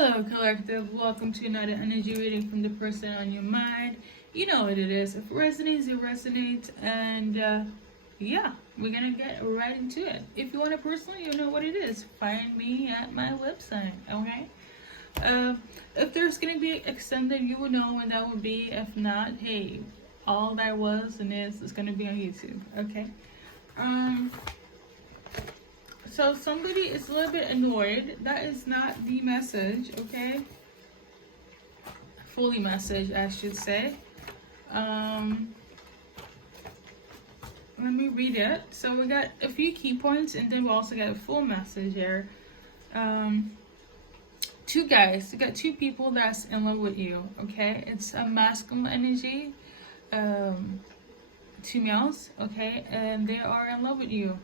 Hello, collective. Welcome to another energy reading from the person on your mind. You know what it is. If it resonates, it resonates. And yeah, we're gonna get right into it. If you want it personally, you know what it is. Find me at my website. Okay. If there's gonna be extended, you will know when that will be. If not, hey, all that was and is gonna be on YouTube. Okay. So somebody is a little bit annoyed. That is not the message, okay? Fully message, I should say. Let me read it. So we got a few key points, and then we also got a full message here. Two guys. We got two people that's in love with you, okay? It's a masculine energy. Two males, okay? And they are in love with you.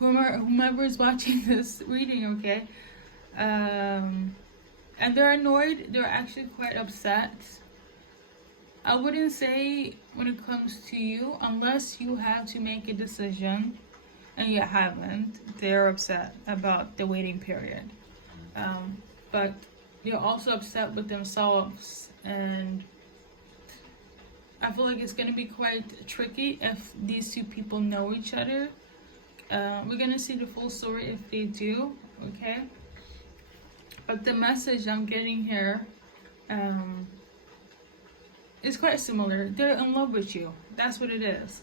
Whomever is watching this reading, okay? And they're annoyed. They're actually quite upset. I wouldn't say when it comes to you, unless you have to make a decision and you haven't, they're upset about the waiting period. But they're also upset with themselves, and I feel like it's going to be quite tricky if these two people know each other. We're gonna see the full story if they do, okay? But the message I'm getting here is quite similar. They're in love with you. That's what it is.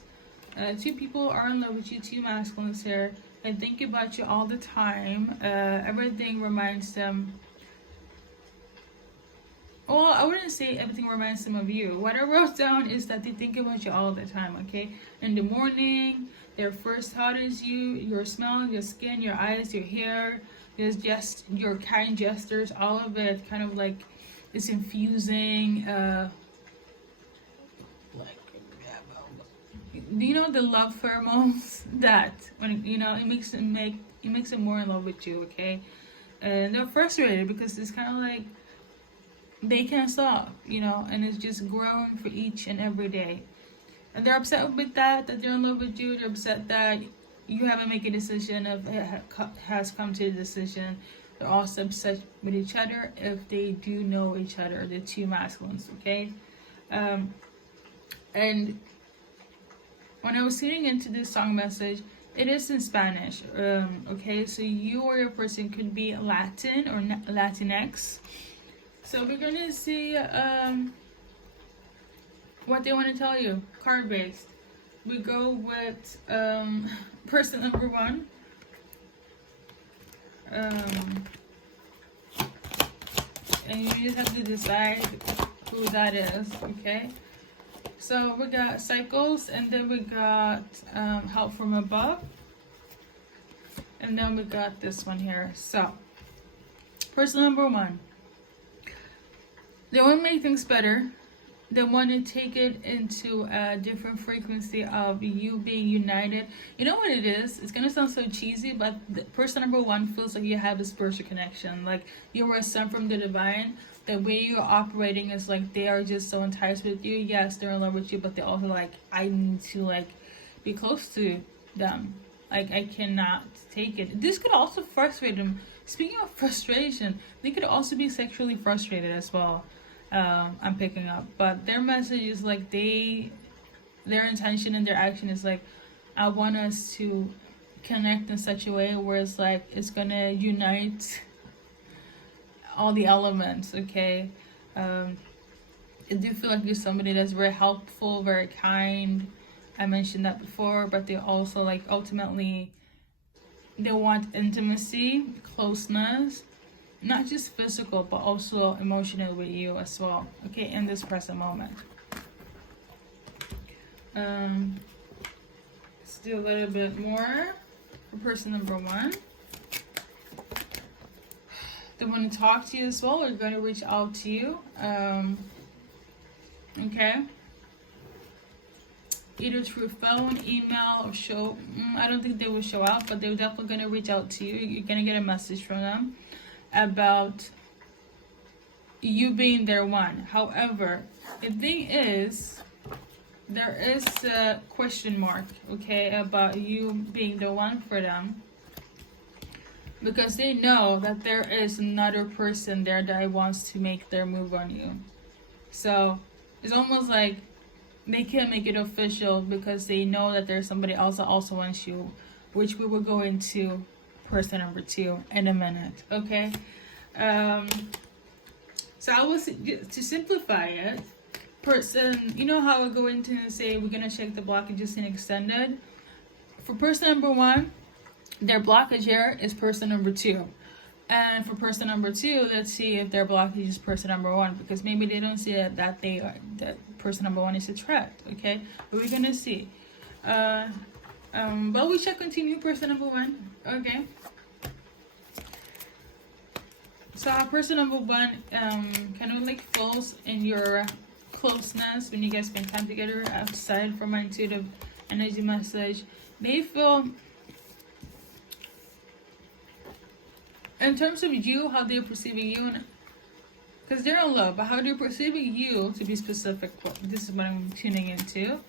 Two people are in love with you, two masculines here. They think about you all the time. Everything reminds them. Well, I wouldn't say everything reminds them of you. What I wrote down is that they think about you all the time, okay? In the morning, their first thought is you, your smell, your skin, your eyes, your hair. There's just your kind gestures, all of it kind of like it's infusing. Do you know the love pheromones that when it makes them more in love with you, okay? And they're frustrated because it's kind of like they can't stop, and it's just growing for each and every day. And they're upset with that they're in love with you. They're upset that you haven't made a decision, has come to a decision. They're also upset with each other if they do know each other, the two masculines, okay? And when I was getting into this song message, it is in Spanish, okay? So you or your person could be Latin or Latinx. So we're gonna see what they want to tell you, card based. We go with person number one. And you just have to decide who that is, okay? So we got cycles, and then we got help from above, and then we got this one here. So person number one, they want to make things better. They want to take it into a different frequency of you being united. You know what it is? It's going to sound so cheesy, but person number one feels like you have a spiritual connection. Like you were a son from the divine. The way you're operating is like they are just so enticed with you. Yes, they're in love with you, but they're also like, I need to be close to them. Like I cannot take it. This could also frustrate them. Speaking of frustration, they could also be sexually frustrated as well. I'm picking up, but their message is like their intention and their action is like, I want us to connect in such a way where it's like it's gonna unite all the elements, okay? I do feel like you're somebody that's very helpful, very kind. I mentioned that before, but they also like ultimately they want intimacy, closeness. Not just physical, but also emotional with you as well, okay, in this present moment. Let's do a little bit more for person number one. They want to talk to you as well, or going to reach out to you, okay? Either through phone, email, or show. I don't think they will show out, but they're definitely going to reach out to you. You're going to get a message from them about you being their one. However, the thing is, there is a question mark, okay, about you being the one for them. because they know that there is another person there that wants to make their move on you. So it's almost like they can't make it official because they know that there's somebody else that also wants you, which we will go into person number 2 in a minute. Okay. So I was to simplify it. Person, you know how I go into and say we're gonna check the blockages in extended. For person number 1, their blockage here is person number 2. And for person number 2, let's see if their blockage is person number 1, because maybe they don't see that that person number 1 is a threat. Okay, but we're gonna see. But we shall continue person number 1. Okay. So person number 1 kind of like falls in your closeness when you guys spend time together. Aside from my intuitive energy message, they feel in terms of you, how they're perceiving you, because they're in love, but how they're perceiving you, to be specific, this is what I'm tuning into,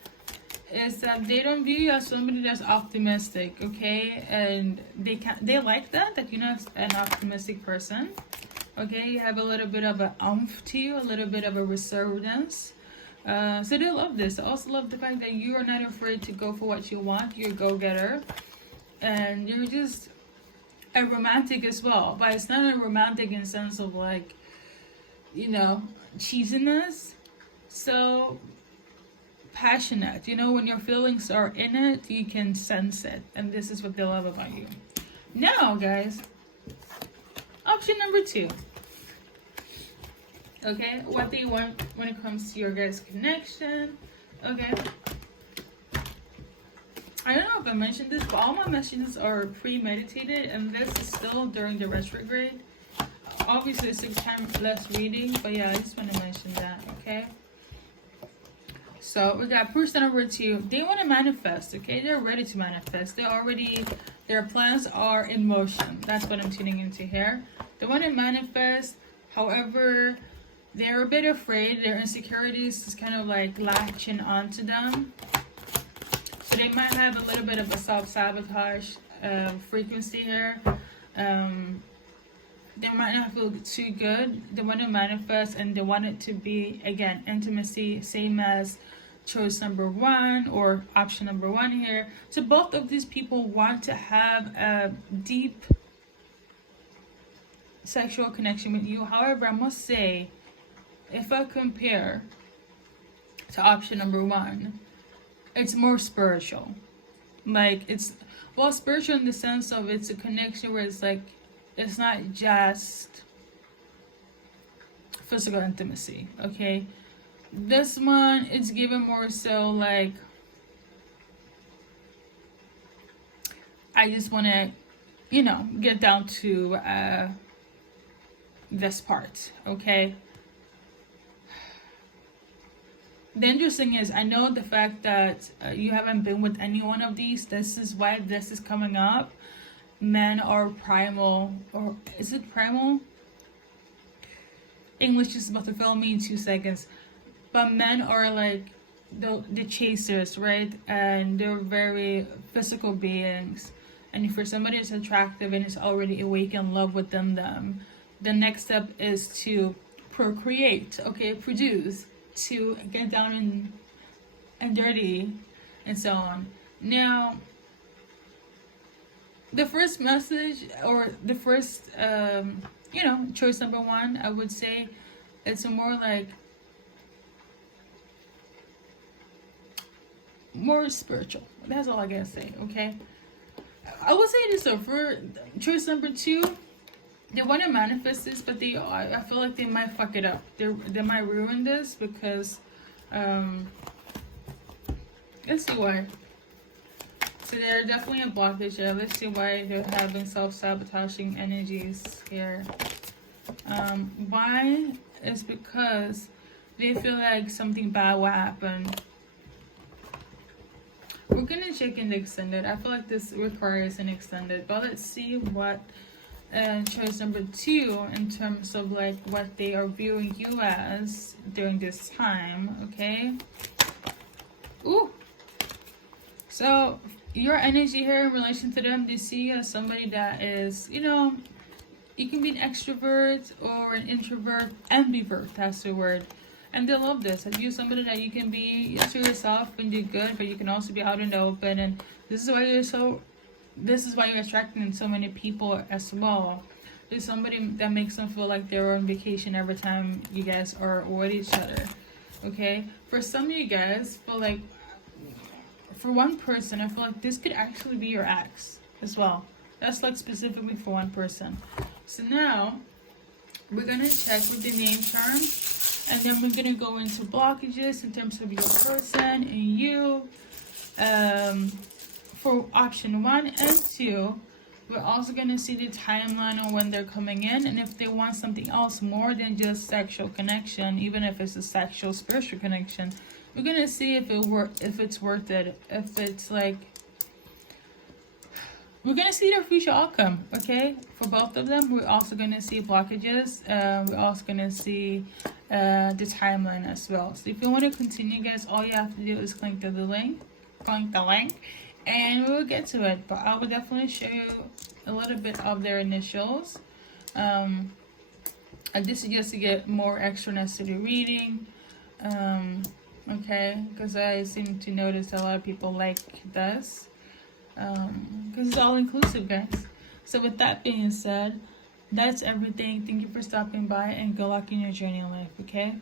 is that they don't view you as somebody that's optimistic, okay? And they like that you're not an optimistic person, okay? You have a little bit of an oomph to you, a little bit of a reservedness. So they love this. I also love the fact that you are not afraid to go for what you want. You're a go-getter, and you're just a romantic as well, but it's not a romantic in the sense of like, you know, cheesiness. So passionate, you know, when your feelings are in it, you can sense it, and this is what they love about you. Now guys, option number 2. Okay, what they want when it comes to your guys' connection. Okay, I don't know if I mentioned this, but all my messages are premeditated, and this is still during the retrograde. Obviously, it's less reading, but yeah, I just want to mention that, okay? So we got person number 2. They want to manifest, okay? They're ready to manifest. Their plans are in motion. That's what I'm tuning into here. They want to manifest, however, they're a bit afraid. Their insecurities is kind of like latching onto them. So they might have a little bit of a self-sabotage frequency here. They might not feel too good. They want to manifest, and they want it to be, again, intimacy, same as choice number 1 or option number 1 here. So both of these people want to have a deep sexual connection with you. However, I must say, if I compare to option number 1, it's more spiritual. Like, it's, well, spiritual in the sense of it's a connection where it's like, it's not just physical intimacy, okay? This one, it's given more so like, I just want to, you know, get down to this part, okay? The interesting is, I know the fact that you haven't been with any one of these. This is why this is coming up. Men are primal, or is it primal? English is about to fail me in 2 seconds. But men are like the chasers, right? And they're very physical beings. And if for somebody that's attractive and is already awake in love within them, the next step is to procreate, okay? Produce, to get down and dirty, and so on. Now, the first message, or the first, you know, choice number 1, I would say it's a more like, more spiritual. That's all I gotta say, okay? I would say this though, for choice number 2, they want to manifest this, but I feel like they might fuck it up. They might ruin this because, let's see why. So they're definitely a blockage here. Let's see why they're having self-sabotaging energies here. Why? Is because they feel like something bad will happen. We're gonna check in the extended. I feel like this requires an extended, but let's see what choice number 2 in terms of like what they are viewing you as during this time, okay? Ooh. So your energy here in relation to them, they see you as somebody that is, you know, you can be an extrovert or an introvert, ambivert, that's the word. And they love this. Like, you're somebody that you can be to yourself and do good, but you can also be out in the open. And this is why you're attracting so many people as well. There's somebody that makes them feel like they're on vacation every time you guys are with each other. Okay? For some of you guys, for one person, I feel like this could actually be your ex as well. That's like specifically for one person. So now we're gonna check with the name charm, and then we're gonna go into blockages in terms of your person and you. For option 1 and 2, we're also gonna see the timeline on when they're coming in, and if they want something else more than just sexual connection, even if it's a sexual spiritual connection. We're gonna see if it's worth it. If it's like, we're gonna see their future outcome. Okay, for both of them, we're also gonna see blockages. We're also gonna see the timeline as well. So if you want to continue, guys, all you have to do is click the link, and we'll get to it. But I will definitely show you a little bit of their initials. And this is just to get more extraness to the reading. Okay, because I seem to notice that a lot of people like this, because it's all inclusive, guys. So with that being said, that's everything. Thank you for stopping by, and good luck in your journey in life. Okay.